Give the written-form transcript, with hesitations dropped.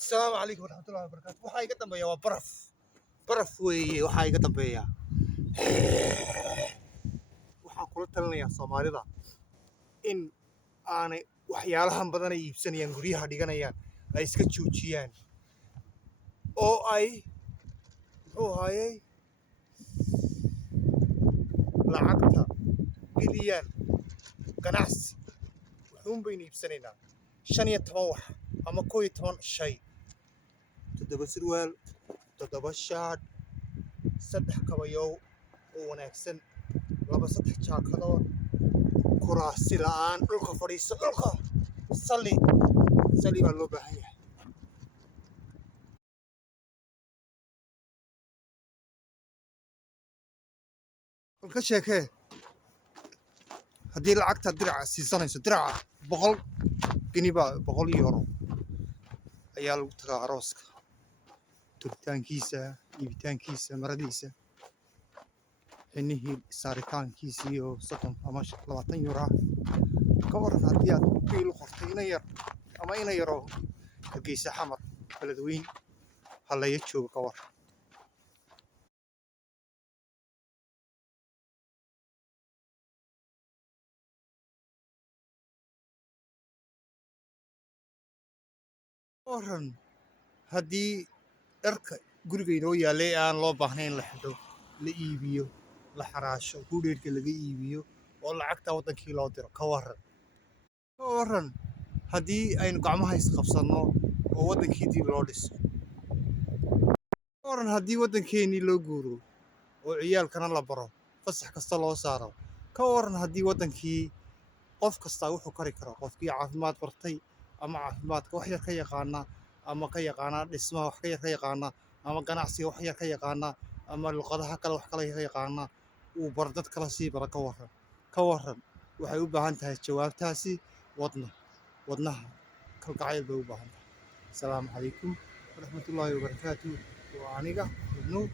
السلام عليكم ورحمة الله وبركاته. waxaa iga dambeeya waa baraf weeye. waxaa iga dambeeya waxaan kula talinayaa Soomaalida in aanay waxyaalahan badan ay iibsanayaan guryaha dhiganayaan ay iska joojiyaan oo ay muxuu ahaayey lacagta geliyaan ganacsi. wuxuun baynu iibsanaynaa 15 wax ama 11 shay, 7 surwaal, 7 shaadh, 3 kabayow oo wanaagsan, 3 jaakadood, kuraasi la'aan, dhulka fadhiiso, dhulka salli baa loo baahan yahay. ka sheekee haddii lacagta diraca siisanayso, diraca 100 gini baa 100 euro ayaa lagu tagaa arooska, turitaankiisa, iibitaankiisa, maradiisa, xinihii saaritaankiisa iyo 30 ama 20 euro. ka waran haddii aad biil u qortay ina yar ama ina yaroo Hargeysa, Xamar, Beledweyne halaya jooga. ka waran waran haddii dharka guriga inoo yaallay aan loo baahnayn la xidho, la iibiyo, la xaraasho, hudheerka laga iibiyo oo lacagta waddankii loo diro. ka waran haddii aynu gacmaha isqabsanno oo waddankii dib loo dhiso. ka waran haddii waddankeenii loo guuro oo ciyaalkana la baro, fasax kasta loo saaro. ka waran haddii waddankii qof kastaa wuxuu kari karo, qofkii caafimaad bartay ama caafimaadka wax yar ka yaqaana, ama ka yaqaana dhismaha wax ka yar ka yaqaana, ama ganacsiga wax yar ka yaqaana, ama luqadaha kale wax kale ka yaqaana, uu bar dad kala sii bara. ka waran waxay u baahan tahay jawaabtaasi wadnaha kalgacayl bay u baahan tahay. asalaamu calaykum waraxmatullaahi wabarakaatuh. waa aniga Nuur.